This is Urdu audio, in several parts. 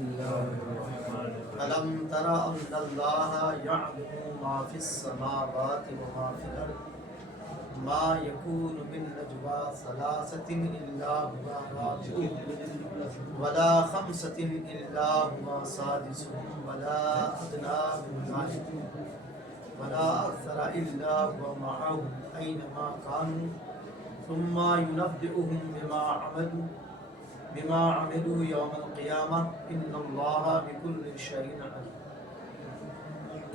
ألم تر أن الله يعلم ما في السماوات وما في الأرض ما يكون من نجوى ثلاثة إلا هو رابعهم ولا خمسة إلا هو سادسهم ولا أدنى من ذلك ولا أكثر إلا هو معهم أينما كانوا ثم ينبئهم بما عملوا يوم القیامہ ان اللہ بكل شيء علیم۔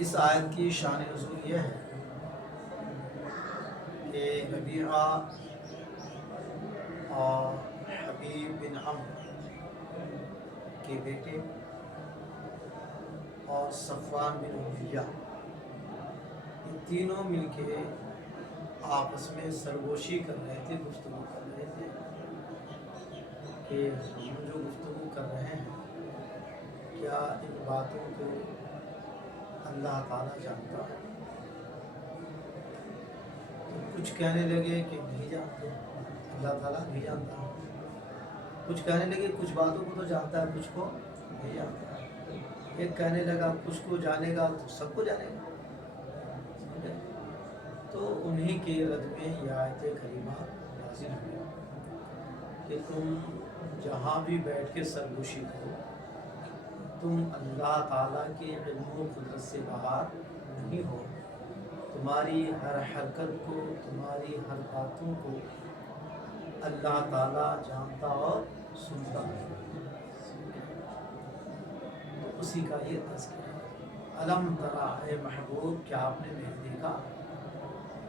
اس آیت کی شان نزول یہ ہے کہ ربیعہ اور حبیب بن عمرو کے بیٹے اور صفوان بن امیہ یہ تینوں مل کے آپس میں سرگوشی کر رہے تھے، گفتگو کر رہے تھے کہ ہم جو گفتگو کر رہے ہیں کیا ان باتوں کو اللہ تعالیٰ جانتا ہے؟ تو کچھ کہنے لگے کہ نہیں جانتے، اللہ تعالیٰ نہیں جانتا۔ کچھ کہنے لگے کچھ باتوں کو تو جانتا ہے، کچھ کو نہیں جانتا۔ ایک کہنے لگا کچھ کو جانے گا تو سب کو جانے گا۔ تو انہی کے رد میں یہ آیت کریمہ نازل ہوئی کہ تم جہاں بھی بیٹھ کے سرگوشی کرو، تم اللہ تعالیٰ کے علم و قدرت سے باہر نہیں ہو۔ تمہاری ہر حرکت کو، تمہاری ہر باتوں کو اللہ تعالیٰ جانتا اور سنتا ہے۔ تو اسی کا یہ تذکرہ ہے۔ الم ترى، اے محبوب کیا آپ نے نہیں دیکھا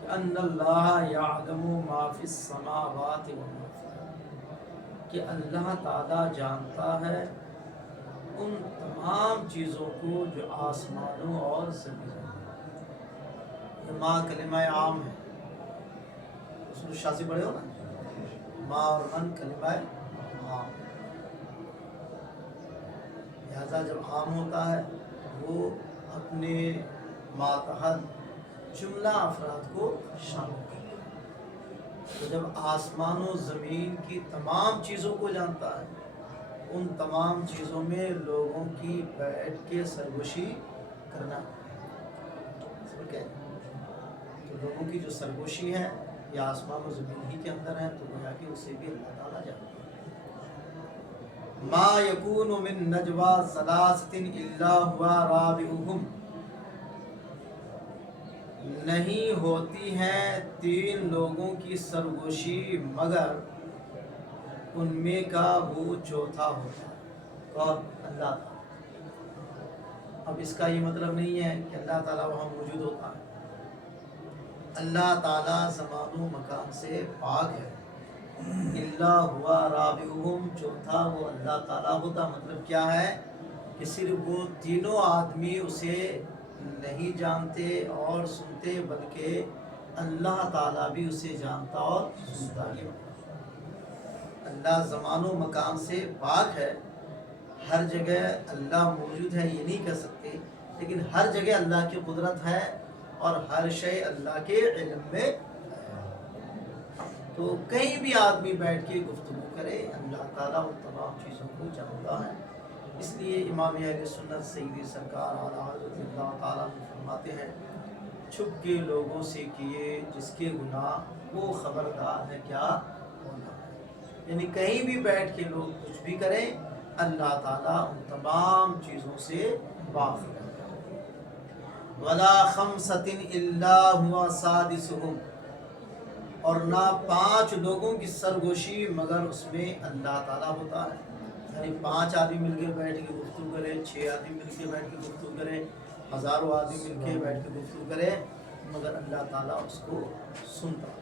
کہ ان اللہ یعلم ما فی السماوات وما فی الارض، کہ اللہ تعالیٰ جانتا ہے ان تمام چیزوں کو جو آسمانوں اور زمین میں۔ ماں کلمہ عام ہے، رسول شاہ سے پڑھے ہو نا، ماں اور من کلمہ عام، لہذا جب عام ہوتا ہے وہ اپنے ماتحت جملہ افراد کو شامل کرتا ہے۔ تو جب آسمان و زمین کی تمام چیزوں کو جانتا ہے، ان تمام چیزوں میں لوگوں کی بیٹھ کے سرگوشی کرنا، تو لوگوں کی جو سرگوشی ہے یہ آسمان و زمین ہی کے اندر ہے، تو گویا کہ اسے بھی اللہ تعالیٰ جانتا ہے۔ ما یکون من نجوى ثلاثة الا هو رابعهم، نہیں ہوتی ہیں تین لوگوں کی سرگوشی مگر ان میں کا وہ چوتھا ہوتا ہے۔ اور اللہ تعالیٰ، اب اس کا یہ مطلب نہیں ہے کہ اللہ تعالیٰ وہاں موجود ہوتا ہے۔ اللہ تعالیٰ زمان و مکان سے پاک ہے۔ الا ہوا رابعهم، چوتھا وہ اللہ تعالیٰ ہوتا۔ مطلب کیا ہے کہ صرف وہ تینوں آدمی اسے نہیں جانتے اور سنتے، بلکہ اللہ تعالیٰ بھی اسے جانتا اور سنتا ہے۔ اللہ زمان و مکان سے پاک ہے، ہر جگہ اللہ موجود ہے یہ نہیں کہہ سکتے، لیکن ہر جگہ اللہ کی قدرت ہے اور ہر شے اللہ کے علم میں ہے۔ تو کہیں بھی آدمی بیٹھ کے گفتگو کرے، اللہ تعالیٰ ان تمام چیزوں کو جانتا ہے۔ اس لیے امام اہل سنت سیدی سرکار اعلیٰ حضرت اللہ تعالیٰ فرماتے ہیں، چھپ کے لوگوں سے کیے جس کے گناہ وہ خبردار ہے کیا ہونا ہے۔ یعنی کہیں بھی بیٹھ کے لوگ کچھ بھی کریں، اللہ تعالیٰ ان تمام چیزوں سے واقف ہے۔ وَلَا خَمْسَةٍ إِلَّا هُوَ سَادِسُهُمْ، اور نہ 5 لوگوں کی سرگوشی مگر اس میں اللہ تعالیٰ ہوتا ہے۔ یعنی 5 آدمی مل کے بیٹھ کے گفتگو کرے، 6 آدمی مل کے بیٹھ کے گفتگو کرے، ہزاروں آدمی مل کے بیٹھ کے گفتگو کرے، مگر اللہ تعالیٰ اس کو سنتا ہے۔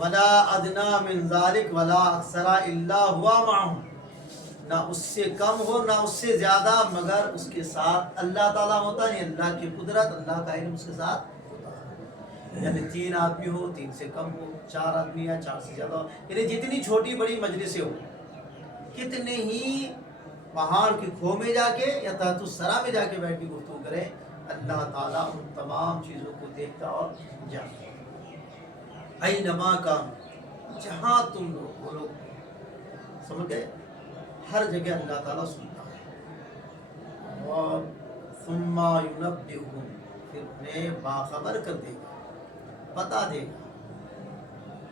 وَلَا أَدْنَى مِنْ ذَلِكَ وَلَا أَكْثَرَ إِلَّا هُوَ مَعَهُمْ، نہ اس سے کم ہو نہ اس سے زیادہ مگر اس کے ساتھ اللہ تعالیٰ ہوتا ہے۔ اللہ کی قدرت، اللہ کا علم اس کے ساتھ ہوتا ہے۔ یعنی 3 آدمی ہو، 3 سے کم ہو، 4 آدمی یا 4 سے زیادہ ہو، یعنی جتنی چھوٹی بڑی مجلسیں ہو، کتنے ہی پہاڑ کی کھو میں جا کے یا تحت الثری میں جا کے بیٹھ کے گفتگو کرے، اللہ تعالیٰ ان تمام چیزوں کو دیکھتا اور جانتا۔ اینما کان، جہاں تم لوگ، وہ لوگ سمجھ گئے، ہر جگہ اللہ تعالیٰ سنتا ہے. اور ثم ینبئہم، پھر انہیں باخبر کر دے گا، بتا دے گا،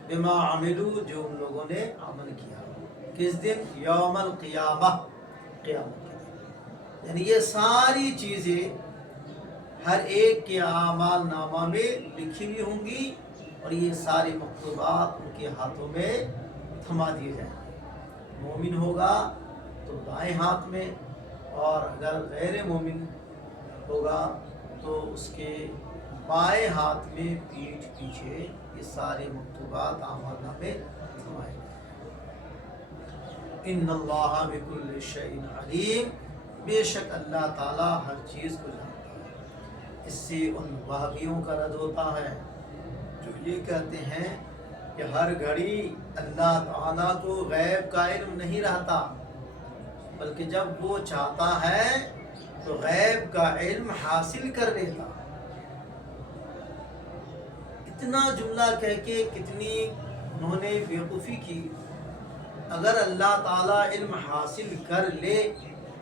بما عملو، جو ان لوگوں نے عمل کیا. کس دن؟ یوم القیامہ، قیامت کے دن. یعنی یہ ساری چیزیں ہر ایک کے اعمال نامہ میں لکھی ہوئی ہوں گی، اور یہ سارے مکتوبات ان کے ہاتھوں میں تھما دیے جائیں گے. مومن ہوگا تو دائیں ہاتھ میں، اور اگر غیر مومن ہوگا تو اس کے بائیں ہاتھ میں پیٹھ پیچھے یہ سارے مکتوبات اعمال نامے تھمائے گئے. ان اللہ بکل شیء علیم، بے شک اللہ تعالیٰ ہر چیز کو جانتا ہے. اس سے ان وہابیوں کا رد ہوتا ہے جو یہ کہتے ہیں کہ ہر گھڑی اللہ تعالیٰ کو غیب کا علم نہیں رہتا، بلکہ جب وہ چاہتا ہے تو غیب کا علم حاصل کر لیتا. اتنا جملہ کہہ کے کتنی انہوں نے بیوقوفی کی. اگر اللہ تعالیٰ علم حاصل کر لے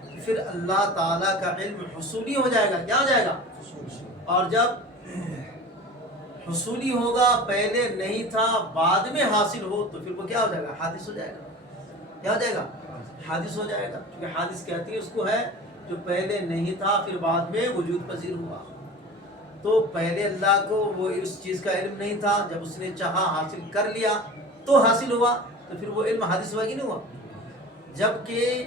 تو پھر اللہ تعالیٰ کا علم حصولی ہو جائے گا. کیا ہو جائے گا؟ اور جب حصولی ہوگا، پہلے نہیں تھا بعد میں حاصل ہو، تو پھر وہ کیا ہو جائے گا؟ حادث ہو جائے گا. کیا ہو جائے گا؟ حادث ہو جائے گا. کیونکہ حادث کہتی ہے اس کو ہے جو پہلے نہیں تھا پھر بعد میں وجود پذیر ہوا. تو پہلے اللہ کو وہ اس چیز کا علم نہیں تھا، جب اس نے چاہا حاصل کر لیا تو حاصل ہوا، تو پھر وہ علم حادث ہوا کہ نہیں ہوا. جبکہ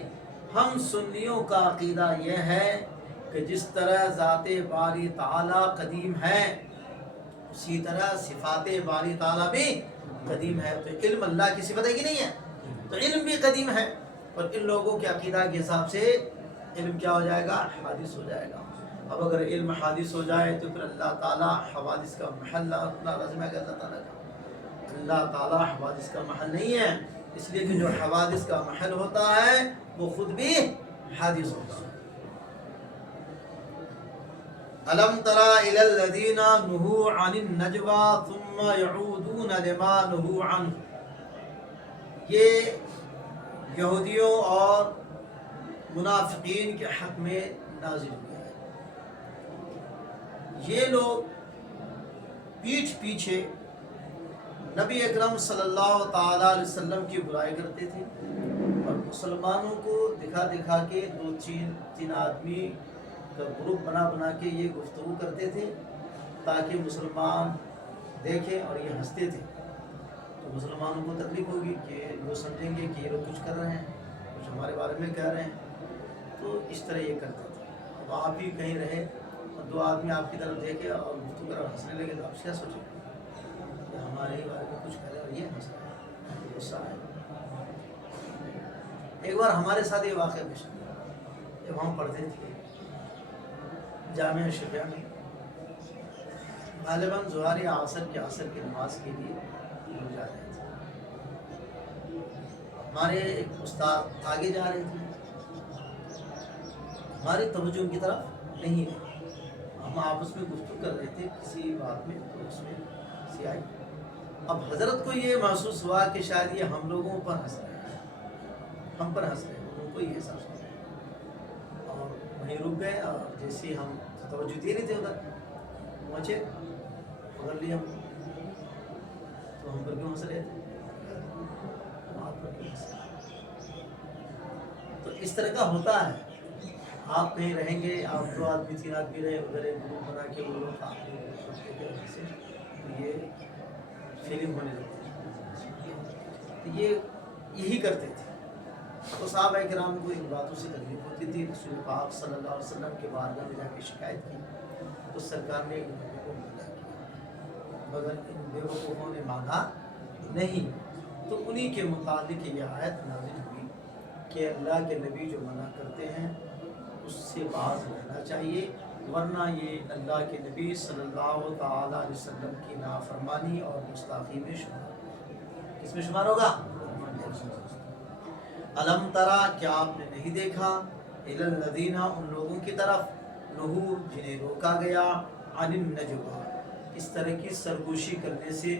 ہم سنیوں کا عقیدہ یہ ہے کہ جس طرح ذات باری تعالیٰ قدیم ہے، اسی طرح صفات باری تعالیٰ بھی قدیم ہے. تو علم اللہ کی صفت ہے کہ نہیں ہے؟ تو علم بھی قدیم ہے. اور ان لوگوں کے عقیدہ کے حساب سے علم کیا ہو جائے گا؟ حادث ہو جائے گا. اب اگر علم حادث ہو جائے تو پھر اللہ تعالیٰ حوادث کا محل لازم ہے کہ اللہ تعالیٰ کا، اللہ تعالیٰ حوادث کا محل نہیں ہے. اس لیے کہ جو حوادث کا محل ہوتا ہے وہ خود بھی حادث ہوتا ہے. الم تری الی الذین نہوا عن النجوى ثم یعودون لما نہوا عنہ، یہ یہودیوں اور منافقین کے حق میں نازل ہوا ہے. یہ لوگ پیٹھ پیچھے نبی اکرم صلی اللہ تعالیٰ علیہ وسلم کی برائی کرتے تھے، اور مسلمانوں کو دکھا دکھا کے دو تین آدمی کا گروپ بنا بنا کے یہ گفتگو کرتے تھے تاکہ مسلمان دیکھیں اور یہ ہنستے تھے. تو مسلمانوں کو تکلیف ہوگی کہ وہ سمجھیں گے کہ یہ لوگ کچھ کر رہے ہیں، کچھ ہمارے بارے میں کہہ رہے ہیں. تو اس طرح یہ کرتے تھے. اب آپ بھی کہیں رہے اور دو آدمی آپ کی طرف دیکھے اور گفتگو کر ہنسنے لگے تو آپ کیا سوچیں کہ ہمارے ہی بارے میں کچھ کہہ رہے اور یہ ہنس رہے ہیں، غصہ آئے. ایک بار ہمارے ساتھ یہ واقعہ پیش آیا. جب ہم پڑھتے تھے جامعہ شفیہ میں، غالباً ظہر یا عصر کی نماز کے لیے ہم جا رہے تھے. ہمارے استاد آگے جا رہے تھے، ہماری توجہ ان کی طرف نہیں ہے. ہم آپس میں گفتگو کر رہے تھے کسی بات میں، تو اس میں کسی آئی. اب حضرت کو یہ محسوس ہوا کہ شاید یہ ہم لوگوں پر ہنس رہے ہیں، ہم پر ہنس رہے ہیں. ان کو یہ احساس ہوا اور وہیں رک گئے. اور جیسے ہم توجہ دے رہے تھے ادھر پہنچے، پکڑ لیا ہم. تو ہم پر کیوں ہنس رہے تھے؟ آپ پر کیوں ہنس رہے؟ تو اس طرح کا ہوتا ہے. آپ کہیں رہیں گے، آپ دو آدمی تین آدمی رہے، ادھر ایک گروپ بنا کے وہ لوگ سے تو یہ فیلنگ ہونے لگتی ہے. تو یہ یہی کرتے تھے. تو صحابہ کرام کو ان باتوں سے تکلیف ہوتی تھی. رسول پاک صلی اللہ علیہ وسلم کے بارگاہ میں جا کے شکایت کی تو سرکار نے ان لوگوں کو منع کیا، مگر ان بیوقوفوں نے مانا نہیں. تو انہی کے متعلق یہ آیت نازل ہوئی کہ اللہ کے نبی جو منع کرتے ہیں اس سے باز رہنا چاہیے، ورنہ یہ اللہ کے نبی صلی اللہ تعالیٰ علیہ وسلم کی نافرمانی اور گستاخی میں شمار. کس میں شمار ہوگا؟ الم ترا، کیا آپ نے نہیں دیکھا، الی الذین، ان لوگوں کی طرف، نہو، جنہیں روکا گیا، عن النجوى، اس طرح کی سرگوشی کرنے سے،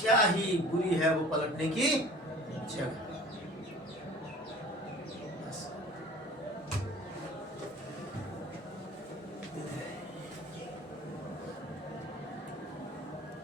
کیا ہی بری ہے وہ پلٹنے کی جگہ.